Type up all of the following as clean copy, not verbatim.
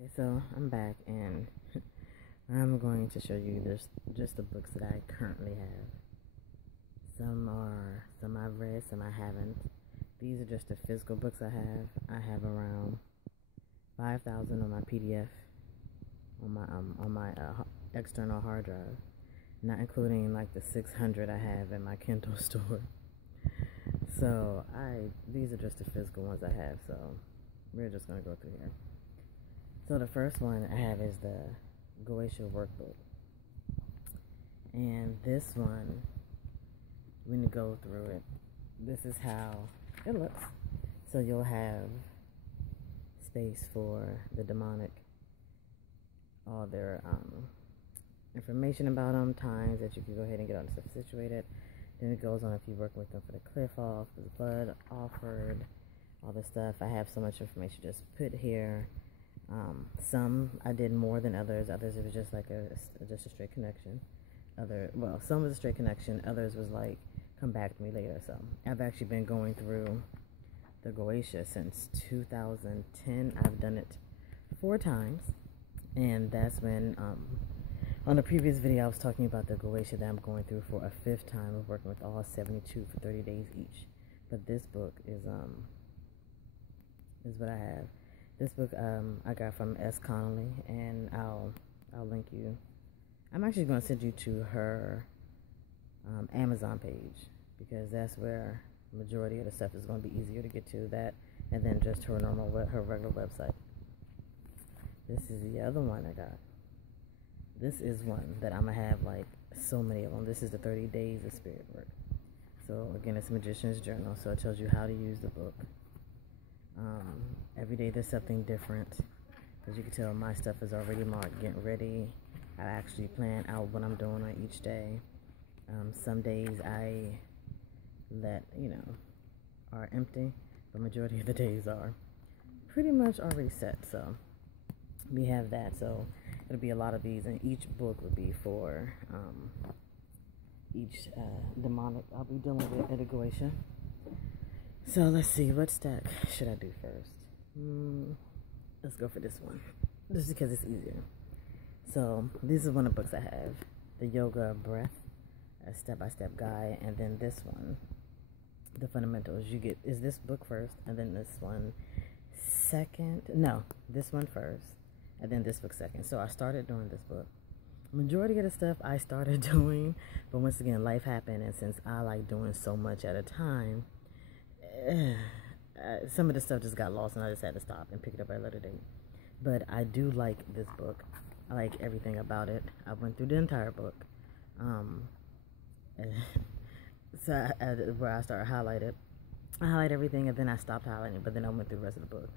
Okay, so I'm back and I'm going to show you just the books that I currently have. Some I've read, some I haven't. These are just the physical books I have. I have around 5,000 on my PDF on my external hard drive, not including like the 600 I have in my Kindle store. So these are just the physical ones I have. So we're just gonna go through here. So the first one I have is the Goetia workbook, and this one, when you go through it, this is how it looks. So you'll have space for the demonic, all their information about them, times that you can go ahead and get all the stuff situated. Then it goes on if you work with them for the cliff off, the blood offered, all this stuff. I have so much information just put here. Some I did more than others. Others it was just like just a straight connection. Some was a straight connection. Others was like, come back to me later. So I've actually been going through the Goetia since 2010. I've done it 4 times, and that's when on the previous video I was talking about the Goetia that I'm going through for a 5th time of working with all 72 for 30 days each. But this book is what I have. This book I got from S. Connolly, and I'll link you. I'm actually going to send you to her Amazon page, because that's where the majority of the stuff is going to be easier to get to, that and then just her regular website. This is the other one I got. This is one that I'm going to have like so many of them. This is the 30 Days of Spirit Work. So again, it's Magician's Journal, so it tells you how to use the book. Every day there's something different. As you can tell, my stuff is already marked, getting ready. I actually plan out what I'm doing on each day. Some days I let, are empty, but majority of the days are pretty much already set. So we have that. So it'll be a lot of these, and each book would be for each demonic I'll be dealing with at a Goetia. So let's see, what stack should I do first? Let's go for this one, just because it's easier. So this is one of the books I have, the Yoga Breath, a step-by-step guide, and then this one, the fundamentals. You get is this book first, and then this one second. No, this one first, and then this book second. So I started doing this book. Majority of the stuff I started doing, but once again, life happened, and since I like doing so much at a time, some of the stuff just got lost, and I just had to stop and pick it up at a later date. But I do like this book. I like everything about it. I went through the entire book. So where I started highlighted, I highlight everything, and then I stopped highlighting, but then I went through the rest of the book.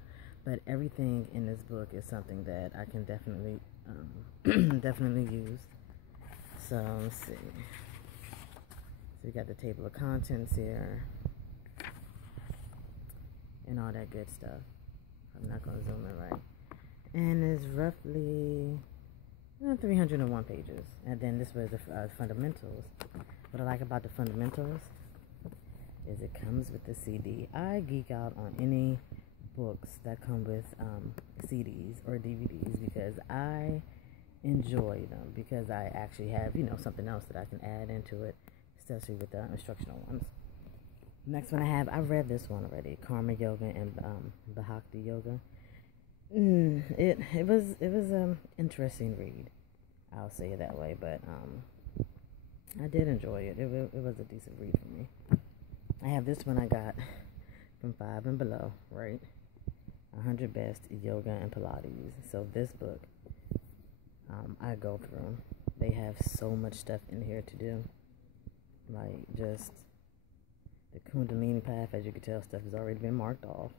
But everything in this book is something that I can definitely definitely use. So let's see. So we got the table of contents here and all that good stuff. I'm not going to zoom in right. And it's roughly 301 pages. And then this was the fundamentals. What I like about the fundamentals is it comes with the CD. I geek out on any books that come with CDs or DVDs, because I enjoy them, because I actually have, something else that I can add into it, especially with the instructional ones. Next one I've read this one already, Karma Yoga and Bhakti Yoga. It was interesting read, I'll say it that way, but I did enjoy it. It was a decent read for me. I have this one I got from 5 and Below, right? 100 Best Yoga and Pilates. So this book, I go through. They have so much stuff in here to do, like just the Kundalini path. As you can tell, stuff has already been marked off.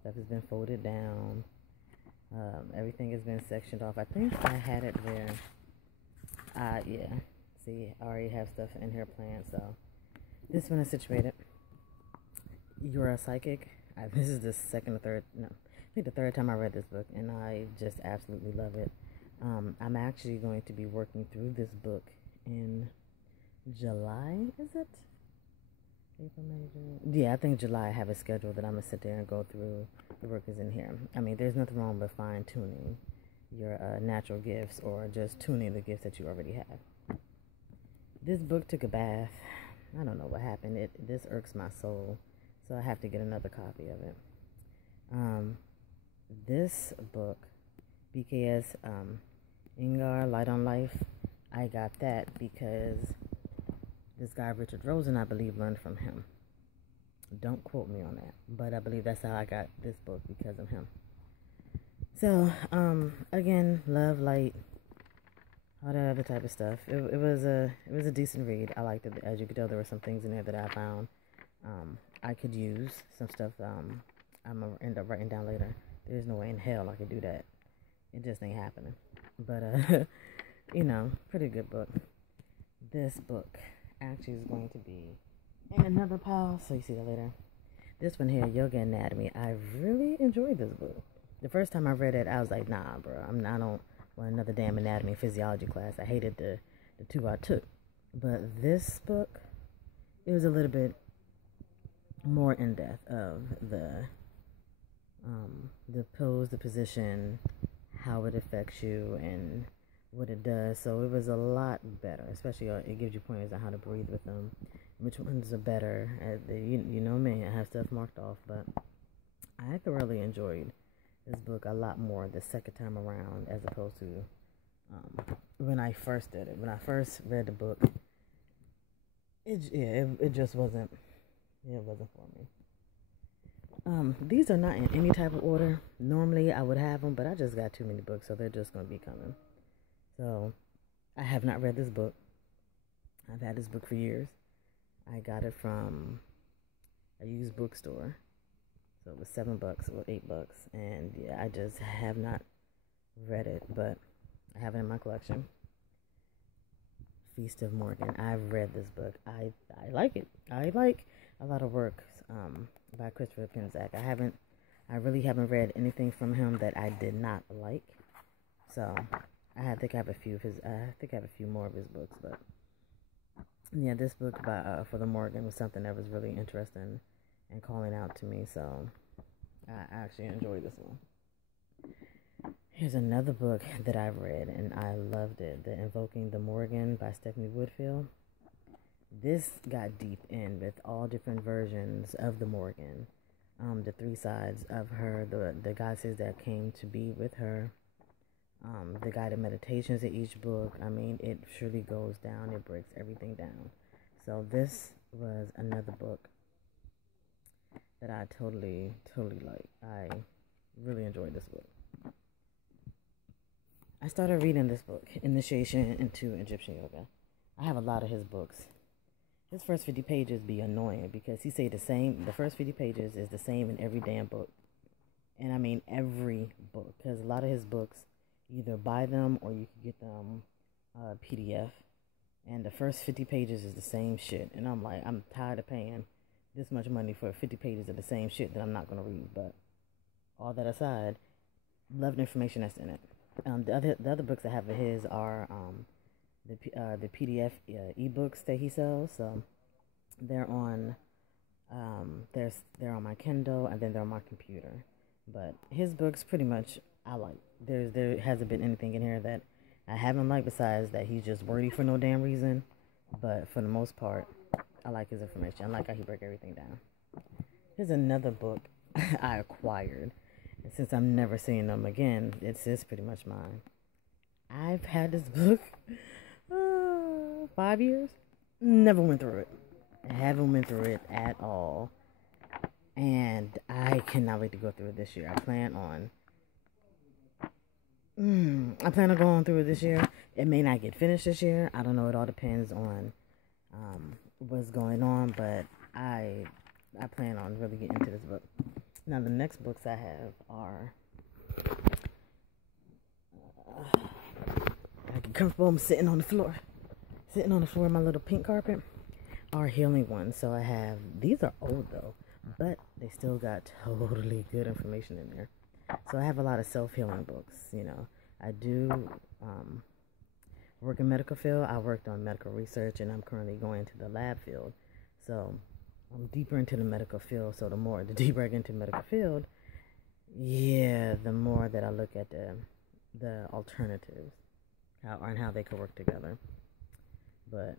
Stuff has been folded down. Everything has been sectioned off. I think I had it there. Yeah. See, I already have stuff in here planned. So this one is situated. You're a Psychic. This is the the 3rd time I read this book, and I just absolutely love it. I'm actually going to be working through this book in July, is it? April, May, June? Yeah, I think July I have a schedule that I'm going to sit there and go through work is in here. I mean, there's nothing wrong with fine-tuning your natural gifts or just tuning the gifts that you already have. This book took a bath. I don't know what happened. This irks my soul, so I have to get another copy of it. This book, BKS Ingar, Light on Life, I got that because this guy, Richard Rosen, I believe, learned from him. Don't quote me on that, but I believe that's how I got this book, because of him. So, again, love, light, all that other type of stuff. It was a decent read. I liked it. As you could tell, there were some things in there that I found I could use. Some stuff I'm gonna end up writing down later. There's no way in hell I could do that. It just ain't happening. But you know, pretty good book. This book actually is going to be in another pile, so you see that later. This one here, Yoga Anatomy. I really enjoyed this book. The first time I read it, I was like, nah, bro, I don't want another damn anatomy and physiology class. I hated the two I took. But this book, it was a little bit more in depth of the pose, the position, how it affects you, and what it does. So it was a lot better, especially it gives you pointers on how to breathe with them, which ones are better. You know me, I have stuff marked off, but I thoroughly enjoyed this book a lot more the second time around as opposed to when I first did it. When I first read the book, it just wasn't. It wasn't for me. These are not in any type of order. Normally I would have them, but I just got too many books, so they're just going to be coming. So I have not read this book. I've had this book for years. I got it from a used bookstore. So it was $7 or $8. And yeah, I just have not read it, but I have it in my collection. Feast of Morgan. I've read this book. I like it. I like a lot of works by Christopher Penczak. I really haven't read anything from him that I did not like. So I think I have a few of his. I think I have a few more of his books, but yeah, this book by For the Morgan was something that was really interesting and calling out to me. So I actually enjoyed this one. Here's another book that I've read and I loved it. The Invoking the Morgan by Stephanie Woodfield. This got deep in with all different versions of the Morgan, the three sides of her, the goddesses that came to be with her, the guided meditations in each book. I mean, it surely goes down. It breaks everything down. So this was another book that I totally liked. I really enjoyed this book. I started reading this book, Initiation into Egyptian Yoga. I have a lot of his books. His first 50 pages be annoying because he say the first 50 pages is the same in every damn book. And I mean every book, because a lot of his books, either buy them or you can get them PDF. And the first 50 pages is the same shit. And I'm like, I'm tired of paying this much money for 50 pages of the same shit that I'm not going to read. But all that aside, love the information that's in it. The other books I have of his are the PDF ebooks that he sells. So they're on they're on my Kindle and then they're on my computer. But his books pretty much I like. There hasn't been anything in here that I haven't liked besides that he's just wordy for no damn reason. But for the most part, I like his information. I like how he breaks everything down. Here's another book I acquired. And since I'm never seeing them again, it's pretty much mine. I've had this book 5 years. Never went through it. I haven't went through it at all. And I cannot wait to go through it this year. I plan on going through it this year. It may not get finished this year. I don't know. It all depends on what's going on. But I plan on really getting into this book. Now, the next books I have are... I get comfortable. I'm sitting on the floor. Sitting on the floor in my little pink carpet. Are healing ones. So I have... These are old, though. But they still got totally good information in there. So I have a lot of self-healing books. You know, I do work in medical field. I worked on medical research, and I'm currently going into the lab field. So I'm deeper into the medical field. So the deeper I get into the medical field, yeah, the more that I look at the alternatives, how they could work together. But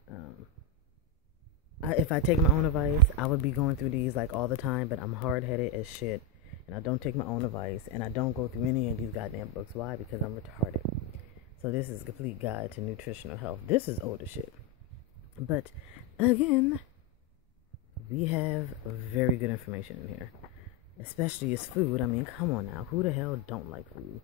if I take my own advice, I would be going through these like all the time. But I'm hard headed as shit, and I don't take my own advice, and I don't go through any of these goddamn books. Why? Because I'm retarded. So this is a complete guide to nutritional health. This is older shit. But again, we have very good information in here, especially as food. I mean, come on now, who the hell don't like food?